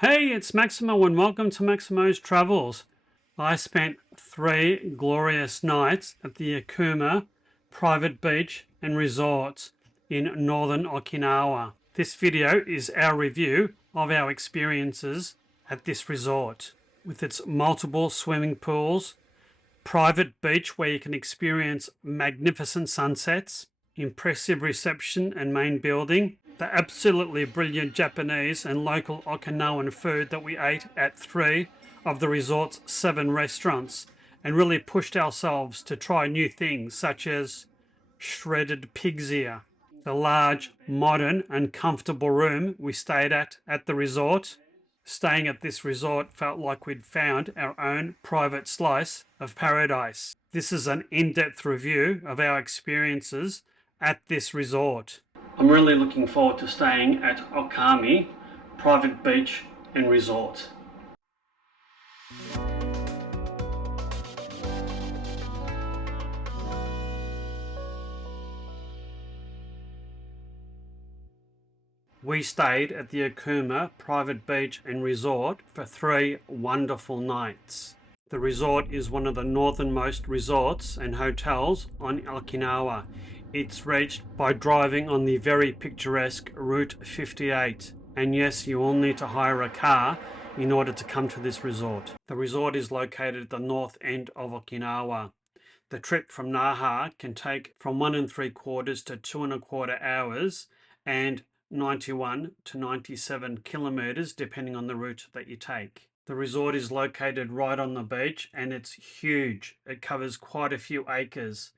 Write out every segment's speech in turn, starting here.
Hey, it's Maximo and welcome to Maximo's Travels. I spent 3 glorious nights at the Okuma Private Beach and Resort in northern Okinawa. This video is our review of our experiences at this resort. With its multiple swimming pools, private beach where you can experience magnificent sunsets, impressive reception and main building, the absolutely brilliant Japanese and local Okinawan food that we ate at 3 of the resort's 7 restaurants, and really pushed ourselves to try new things such as shredded pig's ear. The large, modern and comfortable room we stayed at the resort. Staying at this resort felt like we'd found our own private slice of paradise. This is an in-depth review of our experiences at this resort. I'm really looking forward to staying at Okami Private Beach and Resort. We stayed at the Okuma Private Beach and Resort for 3 wonderful nights. The resort is one of the northernmost resorts and hotels on Okinawa. It's reached by driving on the very picturesque Route 58. And yes, you will need to hire a car in order to come to this resort. The resort is located at the north end of Okinawa. The trip from Naha can take from 1 3/4 to 2 1/4 hours and 91 to 97 kilometers depending on the route that you take. The resort is located right on the beach and it's huge. It covers quite a few acres.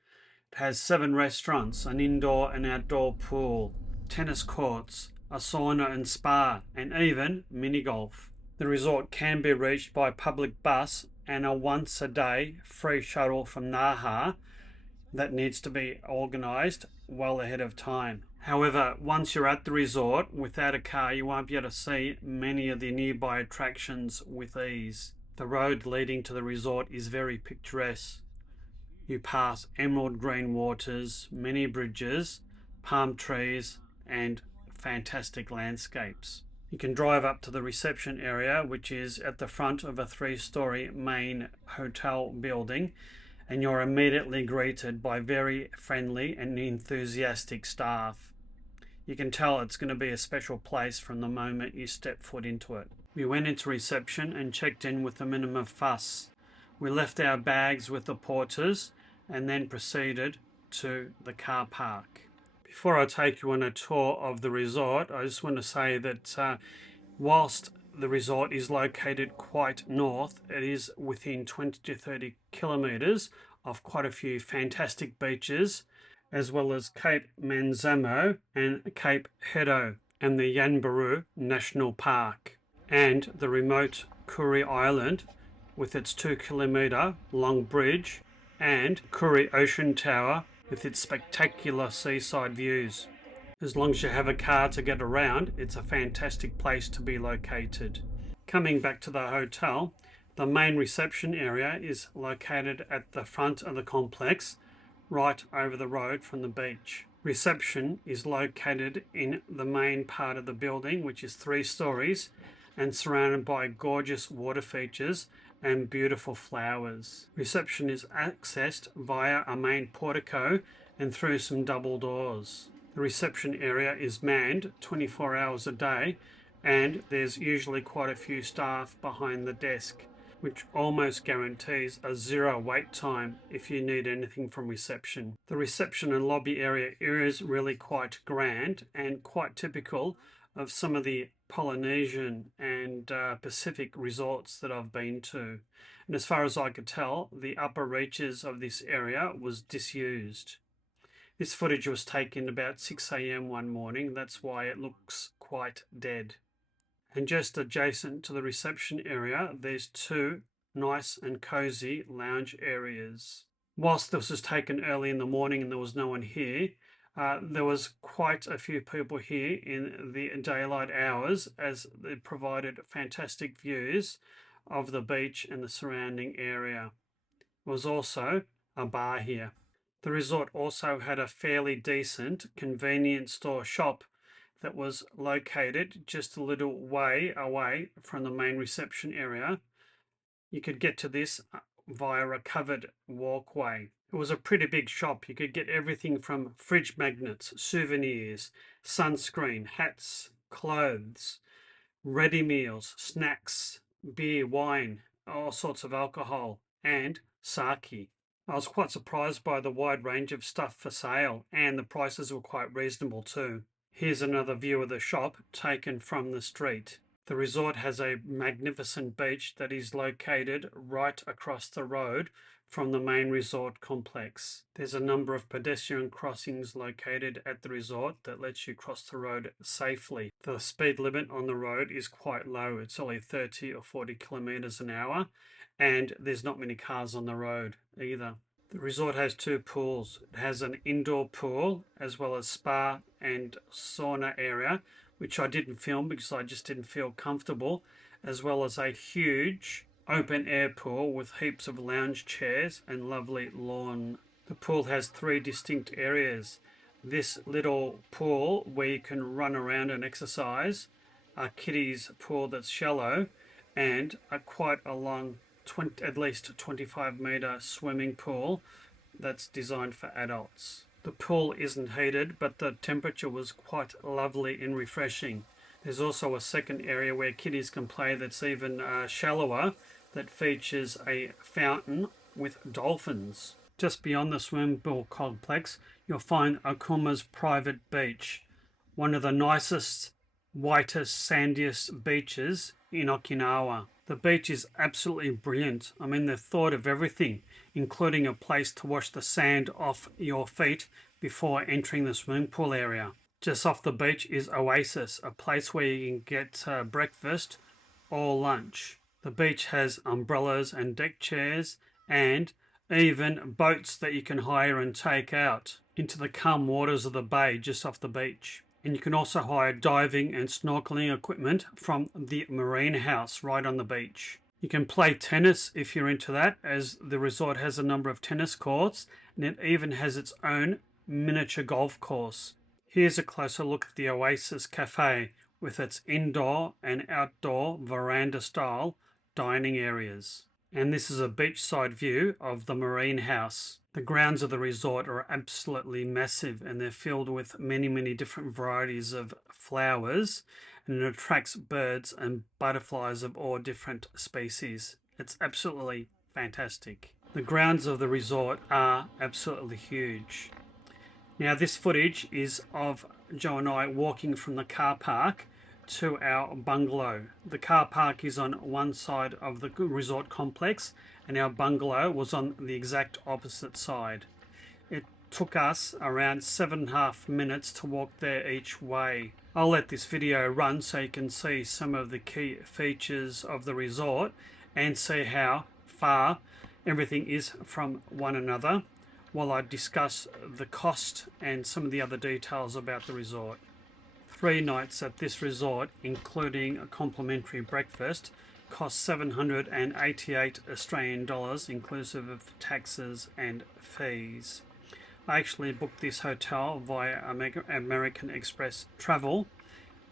It has 7 restaurants, an indoor and outdoor pool, tennis courts, a sauna and spa, and even mini golf. The resort can be reached by public bus and a once-a-day free shuttle from Naha that needs to be organised well ahead of time. However, once you're at the resort, without a car, you won't be able to see many of the nearby attractions with ease. The road leading to the resort is very picturesque. You pass emerald green waters, many bridges, palm trees, and fantastic landscapes. You can drive up to the reception area, which is at the front of a 3-story main hotel building, and you're immediately greeted by very friendly and enthusiastic staff. You can tell it's going to be a special place from the moment you step foot into it. We went into reception and checked in with a minimum fuss. We left our bags with the porters and then proceeded to the car park. Before I take you on a tour of the resort, I just want to say that whilst the resort is located quite north, it is within 20 to 30 kilometres of quite a few fantastic beaches, as well as Cape Manzamo and Cape Hedo and the Yanbaru National Park, and the remote Kuri Island with its 2 kilometre long bridge, and Kuri Ocean Tower with its spectacular seaside views. As long as you have a car to get around, it's a fantastic place to be located. Coming back to the hotel, the main reception area is located at the front of the complex, right over the road from the beach. Reception is located in the main part of the building, which is 3 stories and surrounded by gorgeous water features and beautiful flowers. Reception is accessed via a main portico and through some double doors. The reception area is manned 24 hours a day, and there's usually quite a few staff behind the desk, which almost guarantees a 0 wait time if you need anything from reception. The reception and lobby area is really quite grand and quite typical of some of the Polynesian and Pacific resorts that I've been to. And as far as I could tell, the upper reaches of this area was disused. This footage was taken about 6 a.m. one morning, that's why it looks quite dead. And just adjacent to the reception area, there's 2 nice and cozy lounge areas. Whilst this was taken early in the morning and there was no one here, there was quite a few people here in the daylight hours, as they provided fantastic views of the beach and the surrounding area. There was also a bar here. The resort also had a fairly decent convenience store shop that was located just a little way away from the main reception area. You could get to this via a covered walkway. It was a pretty big shop. You could get everything from fridge magnets, souvenirs, sunscreen, hats, clothes, ready meals, snacks, beer, wine, all sorts of alcohol, and sake. I was quite surprised by the wide range of stuff for sale, and the prices were quite reasonable too. Here's another view of the shop taken from the street. The resort has a magnificent beach that is located right across the road from the main resort complex. There's a number of pedestrian crossings located at the resort that lets you cross the road safely. The speed limit on the road is quite low. It's only 30 or 40 kilometers an hour, and there's not many cars on the road either. The resort has two pools. It has an indoor pool as well as spa and sauna area, which I didn't film because I just didn't feel comfortable, as well as a huge open air pool with heaps of lounge chairs and lovely lawn. The pool has three distinct areas. This little pool where you can run around and exercise, a kiddies pool that's shallow, and quite a long at least 25-meter swimming pool that's designed for adults. The pool isn't heated, but the temperature was quite lovely and refreshing. There's also a second area where kiddies can play that's even shallower, that features a fountain with dolphins. Just beyond the swimming pool complex, you'll find Okuma's Private Beach, one of the nicest, whitest, sandiest beaches in Okinawa. The beach is absolutely brilliant. I mean, they've thought of everything, including a place to wash the sand off your feet before entering the swimming pool area. Just off the beach is Oasis, a place where you can get breakfast or lunch. The beach has umbrellas and deck chairs and even boats that you can hire and take out into the calm waters of the bay just off the beach. And you can also hire diving and snorkeling equipment from the marine house right on the beach. You can play tennis if you're into that, as the resort has a number of tennis courts, and it even has its own miniature golf course. Here's a closer look at the Oasis Cafe with its indoor and outdoor veranda-style dining areas. And this is a beachside view of the marine house. The grounds of the resort are absolutely massive, and they're filled with many different varieties of flowers, and it attracts birds and butterflies of all different species. It's absolutely fantastic. The grounds of the resort are absolutely huge. Now, this footage is of Joe and I walking from the car park to our bungalow. The car park is on one side of the resort complex, and our bungalow was on the exact opposite side. It took us around 7.5 minutes to walk there each way. I'll let this video run so you can see some of the key features of the resort and see how far everything is from one another, while I discuss the cost and some of the other details about the resort. 3 nights at this resort, including a complimentary breakfast, cost 788 Australian dollars, inclusive of taxes and fees. I actually booked this hotel via American Express Travel,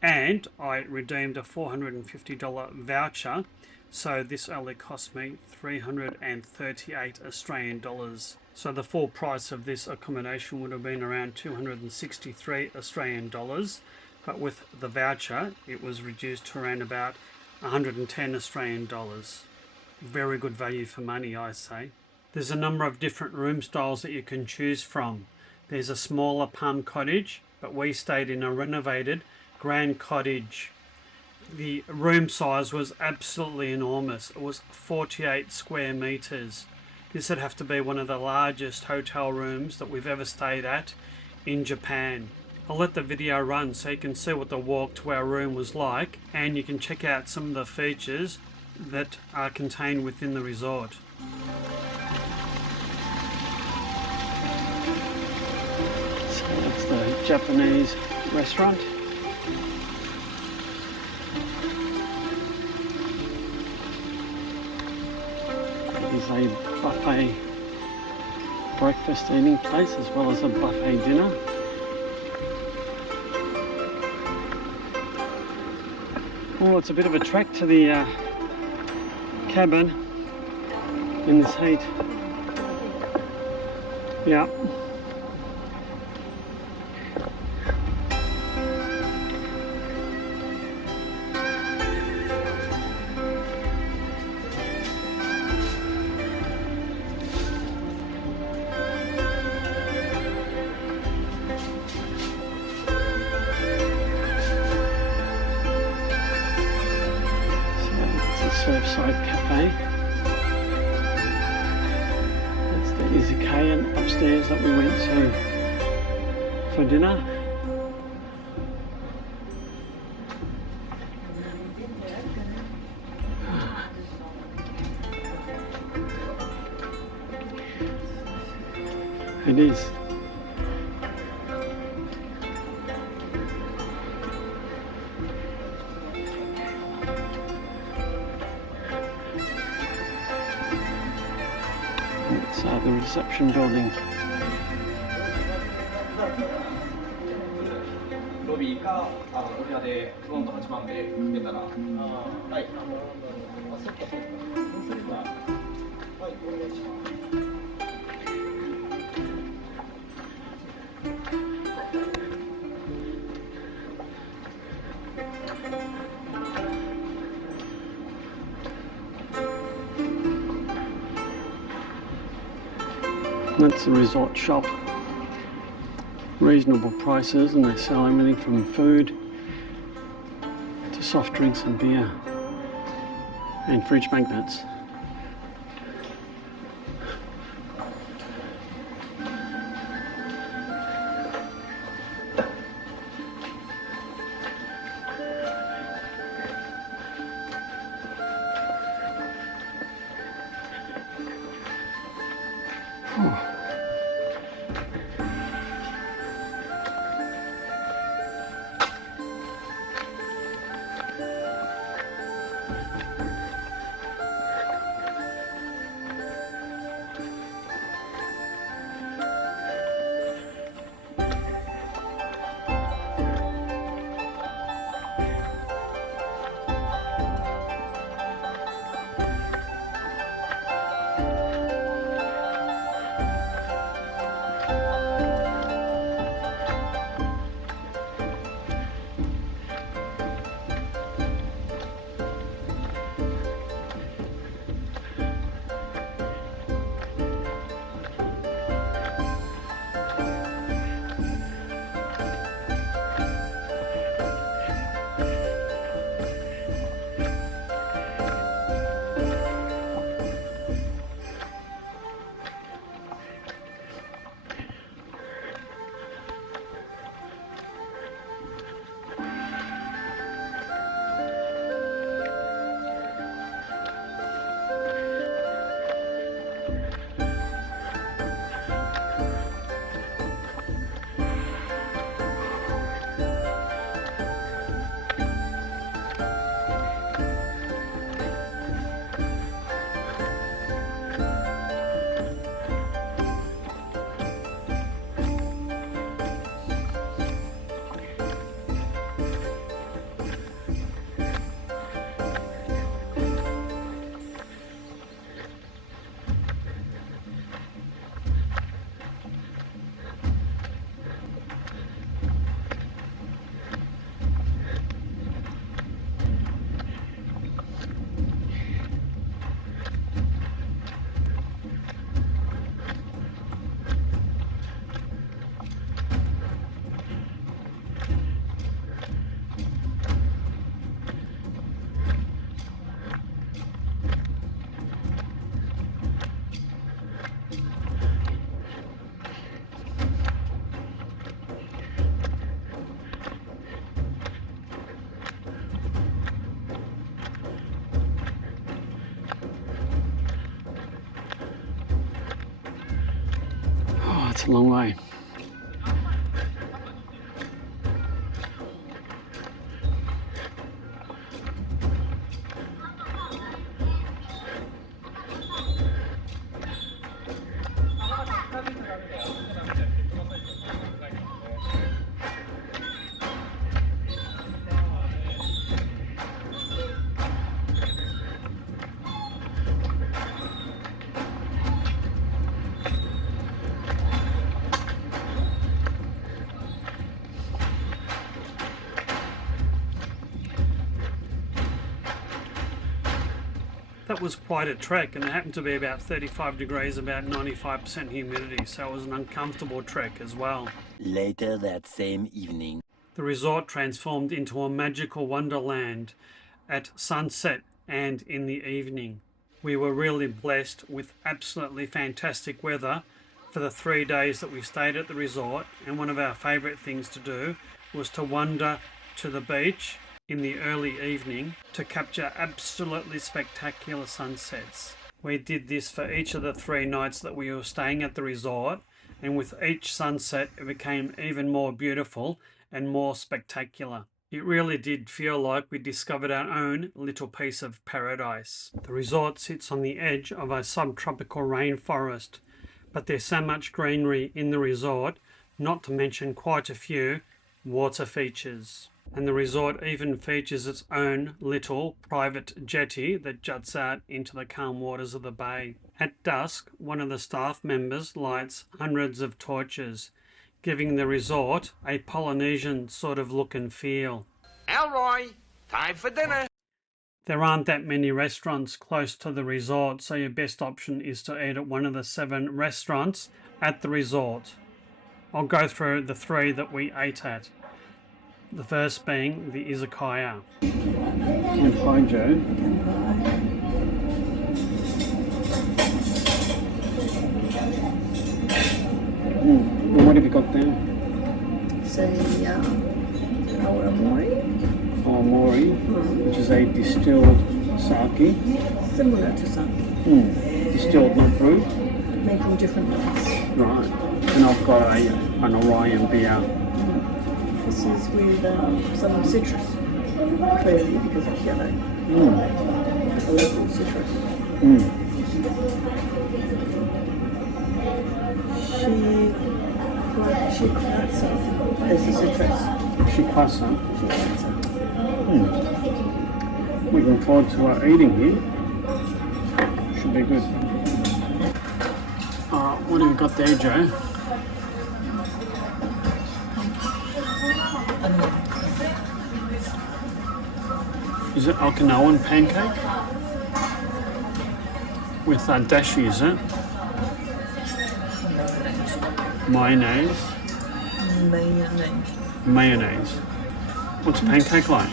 and I redeemed a $450 voucher, so this only cost me 338 Australian dollars. So the full price of this accommodation would have been around 263 Australian dollars, but with the voucher it was reduced to around about 110 Australian dollars. Very good value for money, I say. There's a number of different room styles that you can choose from. There's a smaller palm cottage, but we stayed in a renovated grand cottage. The room size was absolutely enormous. It was 48 square meters. This would have to be one of the largest hotel rooms that we've ever stayed at in Japan. I'll let the video run so you can see what the walk to our room was like, and you can check out some of the features that are contained within the resort. So that's the Japanese restaurant. It is a buffet breakfast eating place as well as a buffet dinner. Well, it's a bit of a trek to the cabin in this heat. Yeah. Surfside Cafe. That's the Izakaya upstairs that we went to for dinner. It is. It's the reception building. ロビーかお部屋でフロント8番でかけたら、はい、あ、そっかそっか。そうすれば、はい、お願いします。That's a resort shop. Reasonable prices, and they sell everything from food to soft drinks and beer and fridge magnets. It's a long way. That was quite a trek, and it happened to be about 35 degrees, about 95% humidity, so it was an uncomfortable trek as well. Later that same evening. The resort transformed into a magical wonderland at sunset and in the evening. We were really blessed with absolutely fantastic weather for the 3 days that we stayed at the resort, and one of our favourite things to do was to wander to the beach in the early evening to capture absolutely spectacular sunsets. We did this for each of the 3 nights that we were staying at the resort, and with each sunset it became even more beautiful and more spectacular. It really did feel like we discovered our own little piece of paradise. The resort sits on the edge of a subtropical rainforest, but there's so much greenery in the resort, not to mention quite a few water features. And the resort even features its own little private jetty that juts out into the calm waters of the bay. At dusk, one of the staff members lights hundreds of torches, giving the resort a Polynesian sort of look and feel. Elroy, time for dinner. There aren't that many restaurants close to the resort, so your best option is to eat at one of the 7 restaurants at the resort. I'll go through the 3 that we ate at. The first being the Izakaya. And hi, Joe. Well, what have you got there? Mori, which is a distilled sake. Similar to sake. Distilled, not brewed. Made from different nuts. Right. And I've got an Orion beer. This is with some citrus, clearly because it's yellow. A local citrus. Shikasa is the citrus. Shikasa. Looking forward to our eating here. Should be good. What have you got there, Joe? Is it Okinawan pancake? With dashi, is it? Mayonnaise. Mayonnaise. What's pancake like?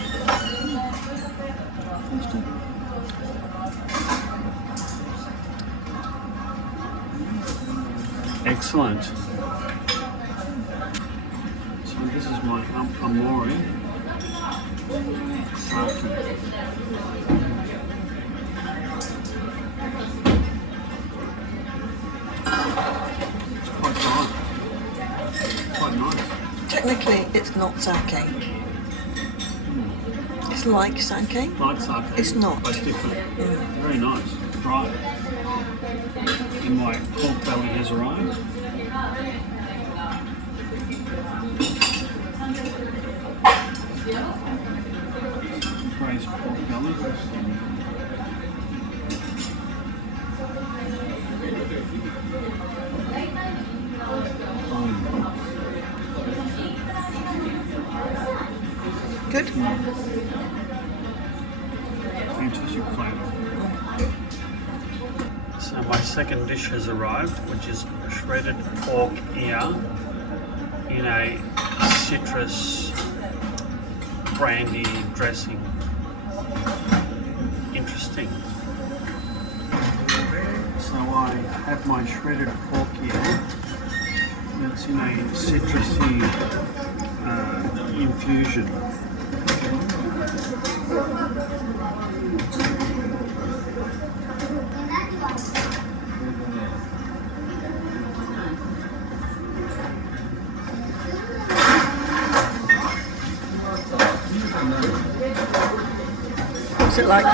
Excellent. So this is my Amori sake. It's quite nice. Technically, it's not sake. It's like sake. Like sake. It's not. But it's different. Very nice. Right. And my pork belly has arrived. Braised pork belly. Good. Fantastic flavour. So my second dish has arrived, which is shredded pork ear in a citrus brandy dressing. Interesting. So I have my shredded pork ear. It's in a citrusy infusion. What's it like?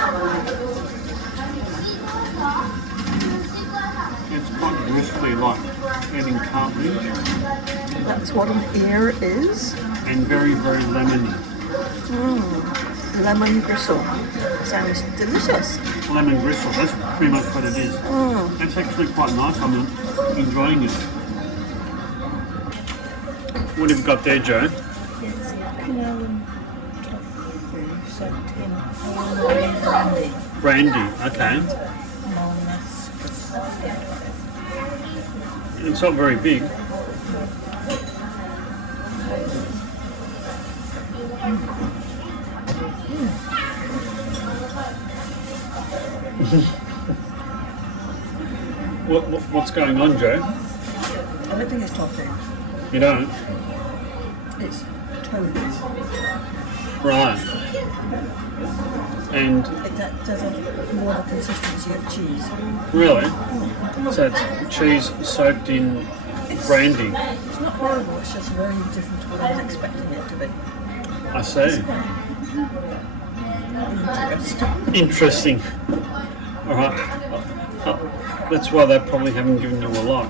It's quite crispy, like eating cartilage, That's what an ear is. and very, very lemony. Lemon gristle. Sounds delicious. Lemon gristle, that's pretty much what it is. It's actually quite nice, I'm enjoying it. What have you got there, Joe? It's Okinawan tofu soaked in oil brandy. Brandy, okay. Molluscus. It's not very big. What's going on, Joe? I don't think it's tofu. You don't? It's tofu. Right. And It does have more of a consistency of cheese. really? So it's cheese soaked in brandy. It's not horrible, it's just very different to what I was expecting it to be. I see. Interesting. Interesting. Alright. That's why they probably haven't given you a lot.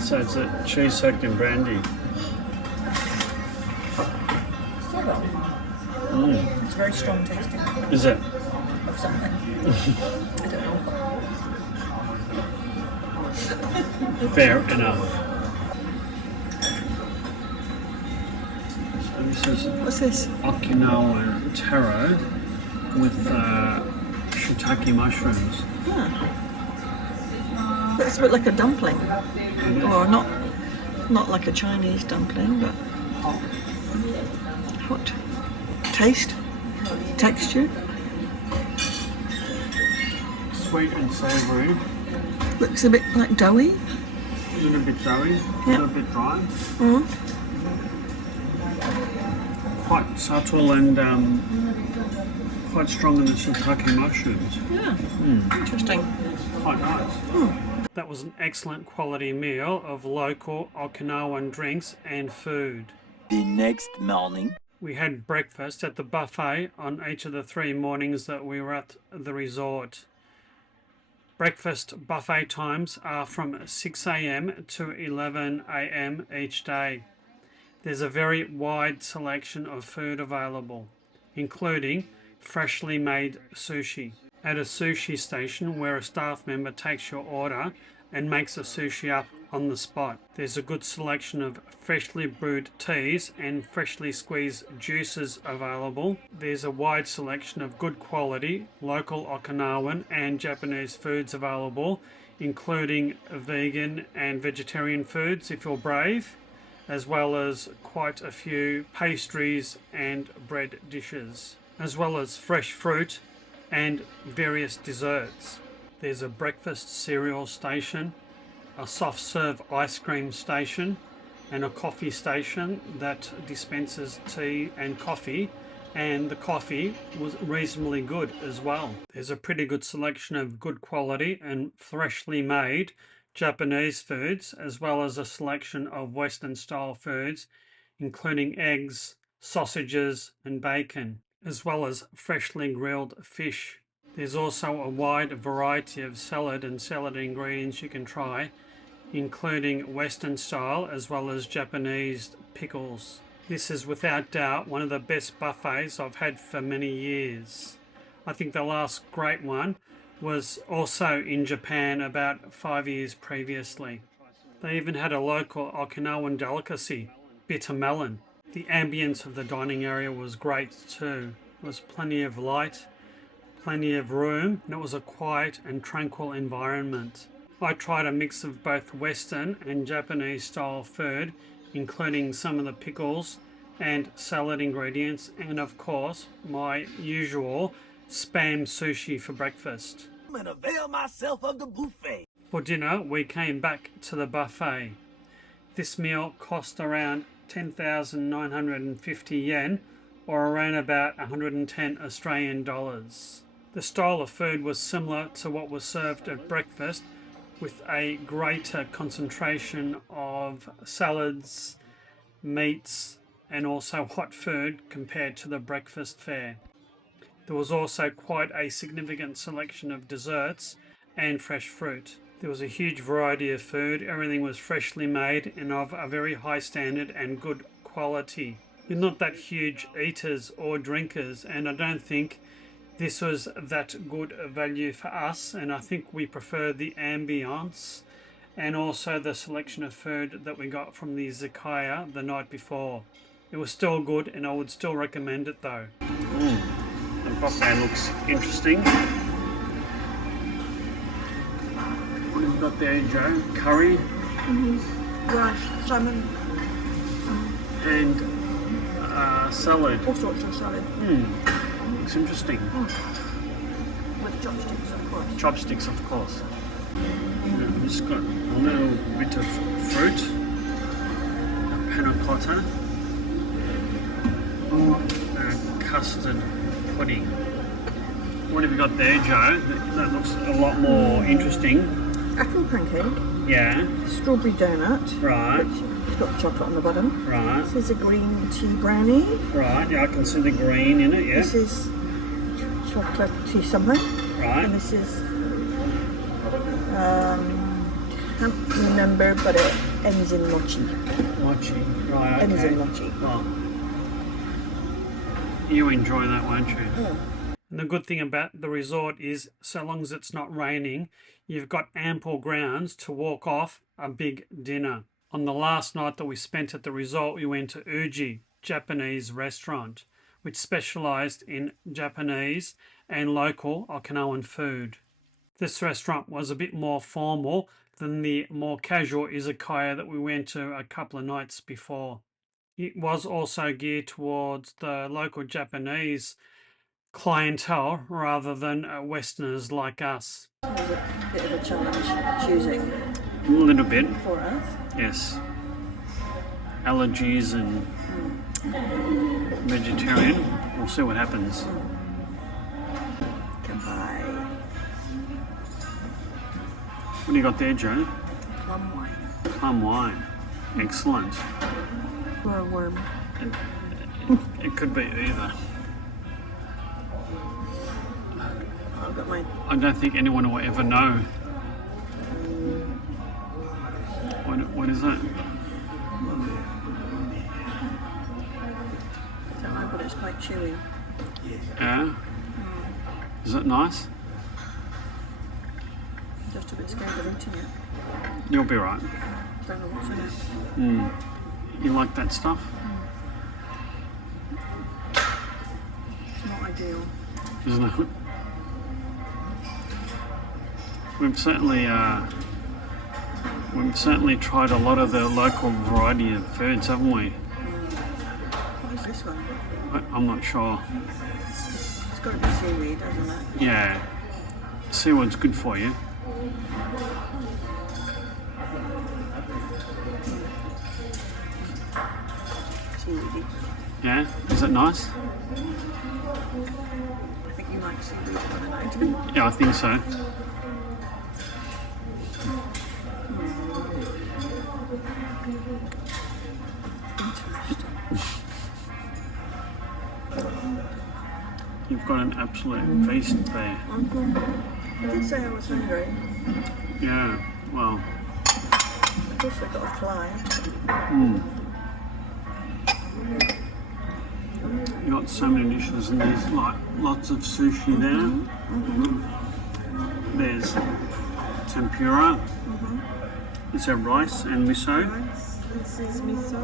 So it's a cheese soaked in brandy. Sort of. It's very strong tasting Is it? of something. I don't know. Fair enough. So this is What's this? Okinawa taro with shiitake mushrooms. It's a bit like a dumpling. Or not like a Chinese dumpling, but what? Taste? Texture? Sweet and savoury. Looks a bit like doughy. A little bit doughy, a Yeah. little bit dry. Mm. Quite subtle and quite strong in the shiitake mushrooms. Yeah. Interesting. Quite nice. That was an excellent quality meal of local Okinawan drinks and food. The next morning, We had breakfast at the buffet on each of the 3 mornings that we were at the resort. Breakfast buffet times are from 6 a.m. to 11 a.m. each day. There's a very wide selection of food available, including freshly made sushi. At a sushi station where a staff member takes your order and makes a sushi up on the spot. There's a good selection of freshly brewed teas and freshly squeezed juices available. There's a wide selection of good quality local Okinawan and Japanese foods available, including vegan and vegetarian foods if you're brave, as well as quite a few pastries and bread dishes, as well as fresh fruit and various desserts. There's a breakfast cereal station, a soft serve ice cream station, and a coffee station that dispenses tea and coffee, and the coffee was reasonably good as well. There's a pretty good selection of good quality and freshly made Japanese foods, as well as a selection of Western style foods, including eggs, sausages, and bacon, as well as freshly grilled fish. There's also a wide variety of salad and salad ingredients you can try, including Western style as well as Japanese pickles. This is without doubt one of the best buffets I've had for many years. I think the last great one was also in Japan about 5 years previously. They even had a local Okinawan delicacy, bitter melon. The ambience of the dining area was great too. There was plenty of light, plenty of room, and it was a quiet and tranquil environment. I tried a mix of both Western and Japanese style food, including some of the pickles and salad ingredients, and of course my usual spam sushi for breakfast. I'm gonna avail myself of the buffet. For dinner we came back to the buffet. This meal cost around 10,950 yen, or around about 110 Australian dollars. The style of food was similar to what was served at breakfast, with a greater concentration of salads, meats, and also hot food compared to the breakfast fare. There was also quite a significant selection of desserts and fresh fruit. There was a huge variety of food. Everything was freshly made and of a very high standard and good quality. We're not that huge eaters or drinkers, and I don't think this was that good value for us, and I think we prefer the ambience and also the selection of food that we got from the Izakaya the night before. It was still good, and I would still recommend it though. The buffet looks interesting. What have you got there, Joe? Curry Rice, salmon, and salad. all sorts of salad. Looks interesting. With chopsticks, of course. Chopsticks, of course. We've just got a little bit of fruit, a panna cotta, and custard pudding. What have you got there, Joe? That looks a lot more interesting. Apple pancake, Yeah, strawberry donut, right, which has got chocolate on the bottom. right, This is a green tea brownie. right. Yeah, I can see the green in it, yeah. This is chocolate tea something. Right, And this is, can't remember, but it ends in mochi. mochi. Right, Ends okay. in mochi. Oh. You enjoy that, won't you? Oh. And the good thing about the resort is, so long as it's not raining, you've got ample grounds to walk off a big dinner. On the last night that we spent at the resort, we went to Uji, Japanese restaurant, which specialised in Japanese and local Okinawan food. This restaurant was a bit more formal than the more casual Izakaya that we went to a couple of nights before. It was also geared towards the local Japanese clientele rather than Westerners like us. It was a bit of a challenge choosing A little bit, for us. yes. Allergies and vegetarian. We'll see what happens. Goodbye. What do you got there, Joe? Plum wine. Plum wine. Excellent. Or a worm. It could be either. I've got mine. I don't think anyone will ever know. What is that? I don't know, but it's quite chewy. Yeah? Is it nice? Just a bit scared of eating it. You'll be right. Don't know what's in it. You like that stuff? It's not ideal. Isn't it? We've certainly tried a lot of the local variety of foods, haven't we? What is this one? I'm not sure. It's got to be seaweed, hasn't it? Yeah. Seaweed's good for you. Seaweedy. Yeah? Is it nice? I think you like seaweed more than I do. Yeah, I think so. You've got an absolute feast there. I did say I was hungry. Yeah, well, I've also got a fly. you got so many dishes and there's like lots of sushi there. There's tempura. Is there rice and miso? Rice. This is miso.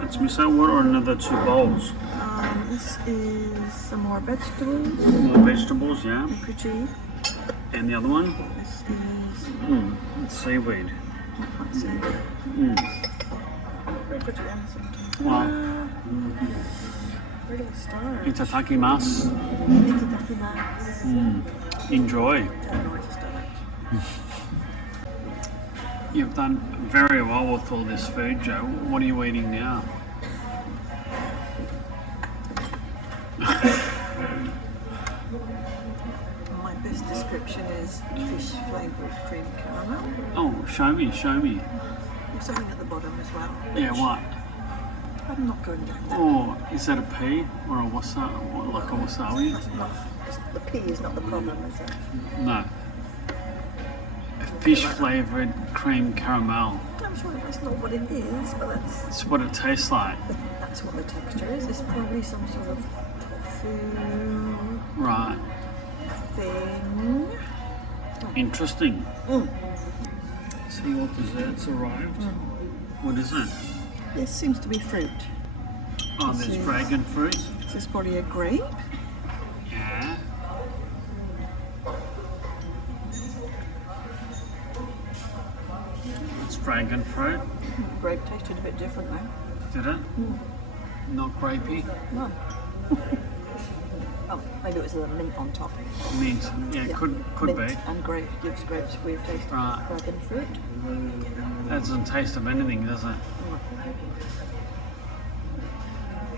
That's miso. What are another two bowls? This is some more vegetables. More vegetables, yeah. Pretty. And the other one? This is Seaweed. not quite seaweed. Very pretty sometimes. Wow. Where do we start? Itadakimasu. Itadakimasu. Enjoy. I don't know where to start. You've done very well with all this food, Joe. What are you eating now? My best description is fish flavoured cream caramel. Oh, show me. There's something at the bottom as well. Yeah, what? I'm not going down that. Oh, is that a pea or a wasabi? Like a wasabi? That's not, the pea is not the problem, is it? No. Fish flavoured cream caramel. I'm sure that's not what it is, but It's what it tastes like. that's what the texture is. It's probably some sort of tofu Right. thing. Interesting. See what desserts arrived. What is it? This seems to be fruit. Oh, there's dragon fruit. This is probably a grape. Yeah. It's dragon fruit. Grape tasted a bit different though. Did it? Not grapey. No. Oh, maybe it was the mint on top. Mint. Yeah, could mint be. and grape gives grapes weird taste. Right. Dragon fruit. That doesn't taste of anything, does it?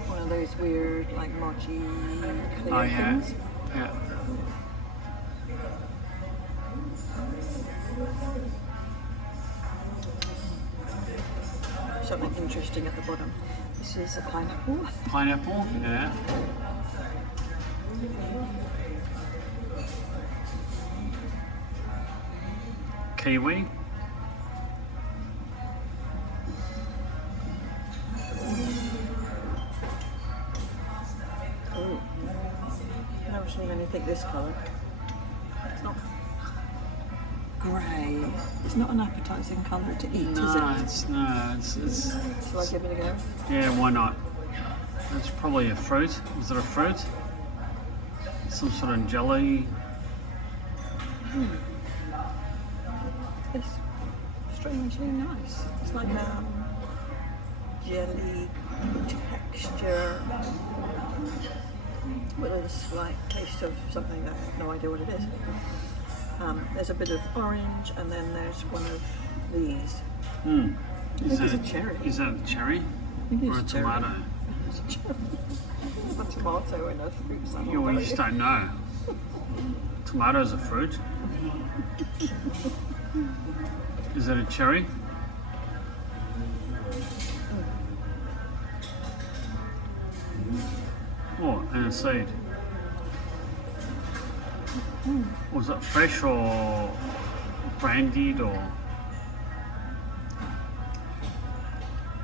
One of those weird, like mochi clear Oh yeah. things. Yeah. Something interesting at the bottom. This is a pineapple. Pineapple. Yeah. Kiwi. Ooh. I've never seen anything this colour. It's not grey. It's not an appetising colour to eat, is it? It's Shall I give it a go? yeah, why not? It's probably a fruit. Is it a fruit? Some sort of jelly. It's strangely nice. It's like a jelly texture with a slight taste of something that I have no idea what it is. There's a bit of orange and then there's one of these. I think it's a cherry. Is that a cherry? I think Or a it's cherry. tomato? It's a cherry. A tomato in a fruit salad. Yeah, well, you just don't know. Tomato's a fruit. Is that a cherry? Oh, and a seed. Was it fresh or brandied or?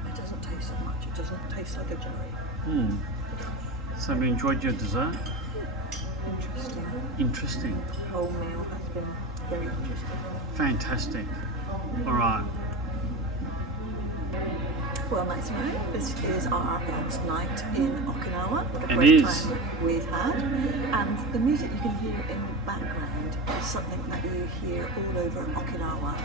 It doesn't taste so much. It doesn't taste like a jelly. So have you enjoyed your dessert? Interesting. Interesting. The whole meal has been very interesting. Fantastic. All right. Well, Maximo, this is our last night in Okinawa. What a It great is. time we've had. And the music you can hear in the background is something that you hear all over Okinawa.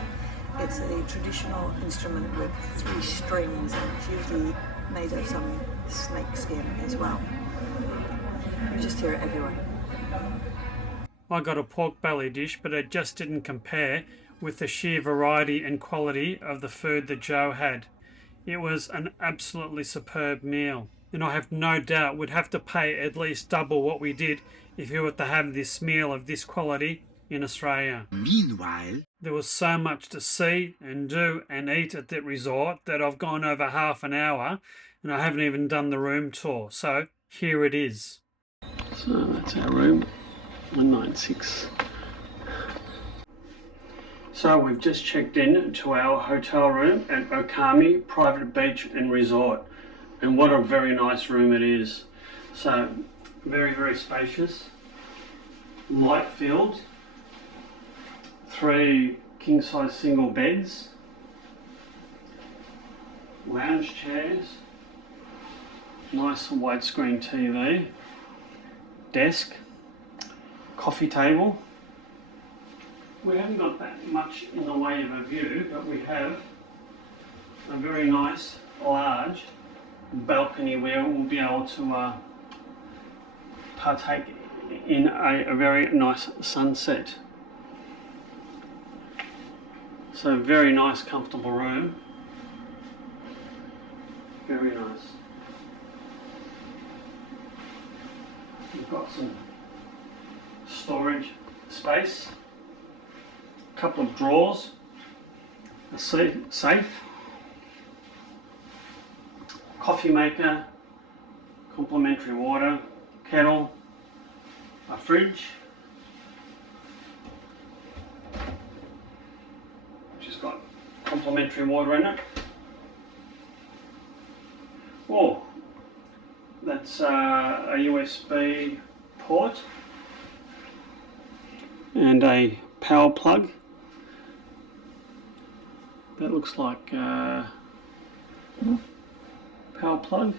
It's a traditional instrument with 3 strings and it's usually made of some snake skin as well. You just hear it everywhere. I got a pork belly dish, but it just didn't compare with the sheer variety and quality of the food that Joe had. It was an absolutely superb meal, and I have no doubt would have to pay at least double what we did if we were to have this meal of this quality in Australia. Meanwhile, There was so much to see and do and eat at that resort that I've gone over half an hour and I haven't even done the room tour, so here it is. So that's our room, 196. So we've just checked in to our hotel room at Okuma Private Beach and Resort, and what a very nice room it is. So very, very spacious, light filled, 3 king-size single beds, lounge chairs, nice widescreen TV, desk, coffee table. We haven't got that much in the way of a view, but we have a very nice, large balcony where we'll be able to partake in a very nice sunset. So very nice, comfortable room. Very nice. We've got some storage space. Couple of drawers, a safe, coffee maker, complimentary water, kettle, a fridge, which has got complimentary water in it. Oh, that's a USB port and a power plug. That looks like power plug.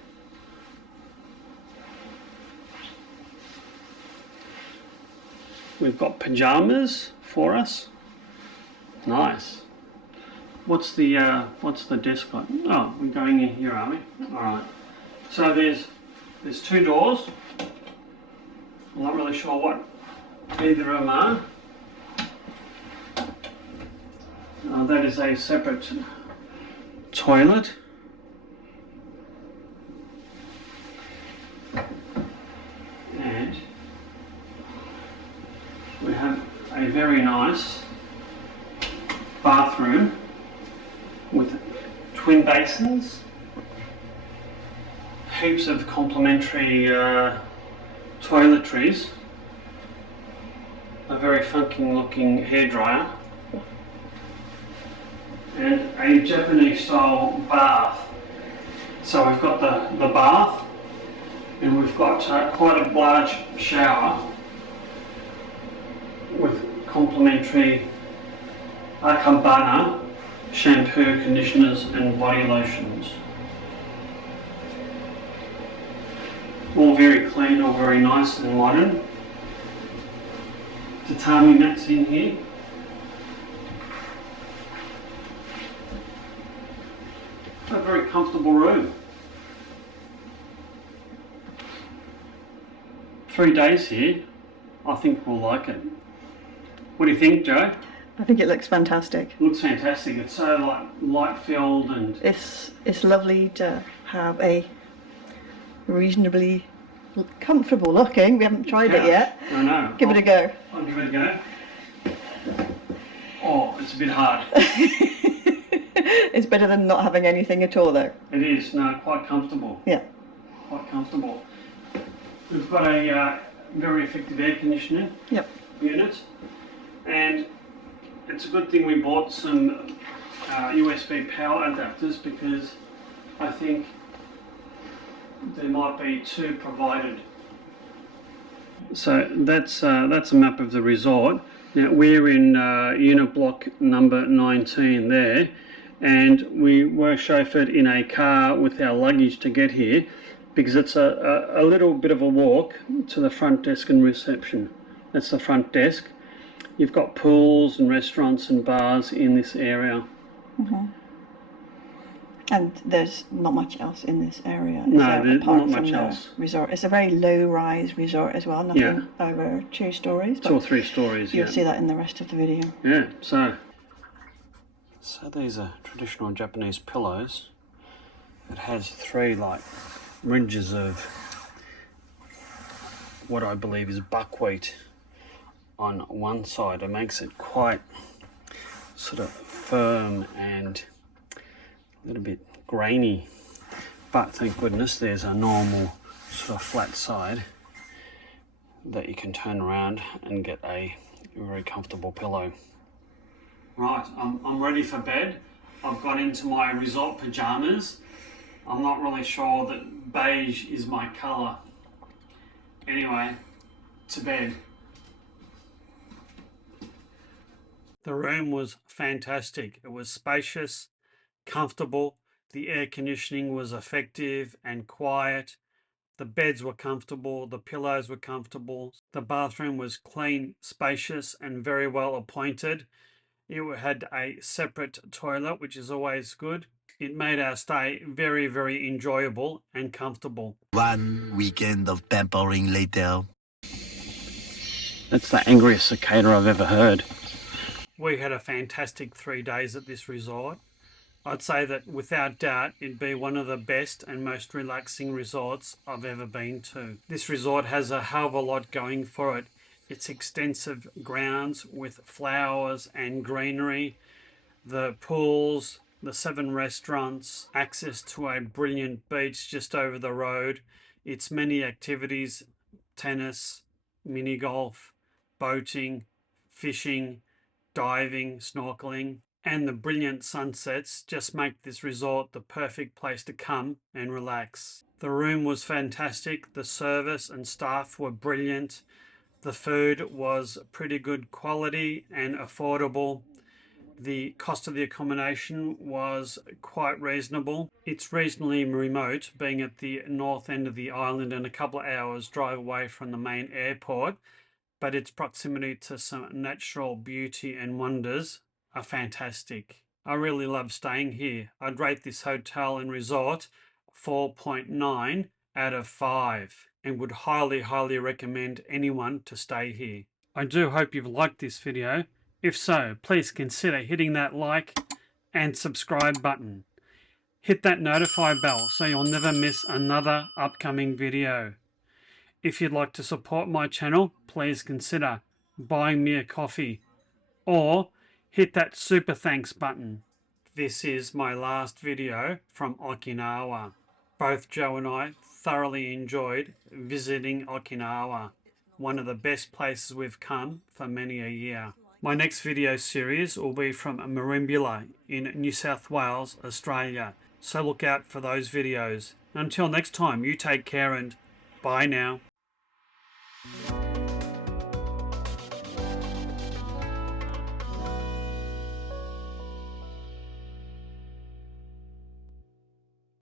We've got pajamas for us. Nice. What's the desk like? Oh, we're going in here, are we? All right. So there's two doors. I'm not really sure what either of them are. That is a separate toilet. And we have a very nice bathroom with twin basins, heaps of complementary toiletries, a very funky looking hairdryer, and a Japanese style bath. So we've got the bath, and we've got quite a large shower with complementary Akambana shampoo, conditioners and body lotions. All very clean, all very nice and modern. Tatami mats in here. A very comfortable room. 3 days here. I think we'll like it. What do you think, Joe? I think it looks fantastic. It looks fantastic. It's so like light-filled and It's lovely to have a reasonably comfortable looking. We haven't tried it yet. I know. Give it a go. I'll give it a go. Oh, it's a bit hard. It's better than not having anything at all, though. It is. No, quite comfortable. Yeah. Quite comfortable. We've got a very effective air conditioning Yep. unit, and it's a good thing we bought some USB power adapters, because I think there might be two provided. So that's a map of the resort. Now we're in unit block number 19 there, and we were chauffeured in a car with our luggage to get here, because it's a little bit of a walk to the front desk and reception. That's the front desk. You've got pools and restaurants and bars in this area. Mm-hmm. And there's not much else in this area, No, there's apart not from much the else. resort. It's a very low-rise resort as well, nothing over 2 stories. 2 or 3 stories, You'll yeah. see that in the rest of the video. Yeah, so these are traditional Japanese pillows. It has 3 like ridges of what I believe is buckwheat on one side. It makes it quite sort of firm and a little bit grainy, but thank goodness there's a normal sort of flat side that you can turn around and get a very comfortable pillow. Right, I'm ready for bed. I've got into my resort pajamas. I'm not really sure that beige is my colour. Anyway, to bed. The room was fantastic. It was spacious, comfortable. The air conditioning was effective and quiet. The beds were comfortable. The pillows were comfortable. The bathroom was clean, spacious, and very well appointed. It had a separate toilet, which is always good. It made our stay very, very enjoyable and comfortable. 1 weekend of pampering later. That's the angriest cicada I've ever heard. We had a fantastic 3 days at this resort. I'd say that without doubt it'd be one of the best and most relaxing resorts I've ever been to. This resort has a hell of a lot going for it. It's extensive grounds with flowers and greenery, the pools, the 7 restaurants, access to a brilliant beach just over the road, its many activities, tennis, mini golf, boating, fishing, diving, snorkeling, and the brilliant sunsets just make this resort the perfect place to come and relax. The room was fantastic, the service and staff were brilliant, the food was pretty good quality and affordable. The cost of the accommodation was quite reasonable. It's reasonably remote, being at the north end of the island and a couple of hours drive away from the main airport. but its proximity to some natural beauty and wonders are fantastic. I really love staying here. I'd rate this hotel and resort 4.9 out of 5 and would highly recommend anyone to stay here. I do hope you've liked this video. If so, please consider hitting that like and subscribe button. Hit that notify bell so you'll never miss another upcoming video. If you'd like to support my channel, please consider buying me a coffee or hit that super thanks button. This is my last video from Okinawa. Both Joe and I thoroughly enjoyed visiting Okinawa, one of the best places we've come for many a year. My next video series will be from Merimbula in New South Wales, Australia, so look out for those videos. Until next time, you take care and bye now.